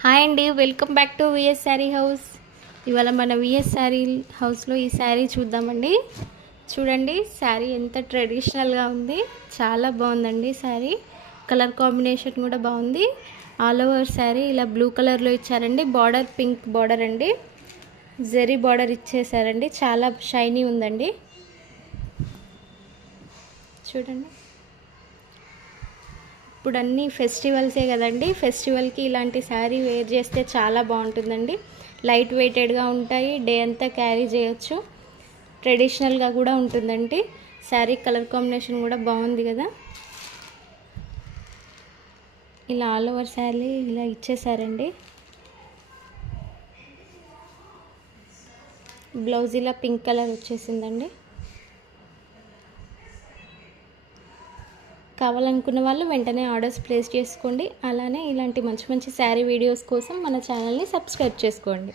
Hi అండి, welcome back to VS Saree House. ఇవాళ మన విఎస్ శారీ హౌస్లో ఈ శారీ చూద్దామండి. చూడండి, శారీ ఎంత ట్రెడిషనల్గా ఉంది, చాలా బాగుందండి. శారీ కలర్ కాంబినేషన్ కూడా బాగుంది. ఆల్ ఓవర్ శారీ ఇలా బ్లూ కలర్లో ఇచ్చారండి. బార్డర్ పింక్ బార్డర్ అండి, జెరీ బార్డర్ ఇచ్చేసారండి. చాలా షైనీ ఉందండి. చూడండి, ఇప్పుడు అన్నీ ఫెస్టివల్సే కదండి. ఫెస్టివల్కి ఇలాంటి శారీ వేర్ చేస్తే చాలా బాగుంటుందండి. లైట్ వెయిటెడ్గా ఉంటాయి, డే అంతా క్యారీ చేయొచ్చు. ట్రెడిషనల్గా కూడా ఉంటుందండి. శారీ కలర్ కాంబినేషన్ కూడా బాగుంది కదా. ఇలా ఆల్ ఓవర్ శారీ ఇలా ఇచ్చేసారండి. బ్లౌజ్ ఇలా పింక్ కలర్ వచ్చేసిందండి. కావాలనుకున్న వాళ్ళు వెంటనే ఆర్డర్స్ ప్లేస్ చేసుకోండి. అలానే ఇలాంటి మంచి మంచి శారీ వీడియోస్ కోసం మన ఛానల్ని సబ్స్క్రైబ్ చేసుకోండి.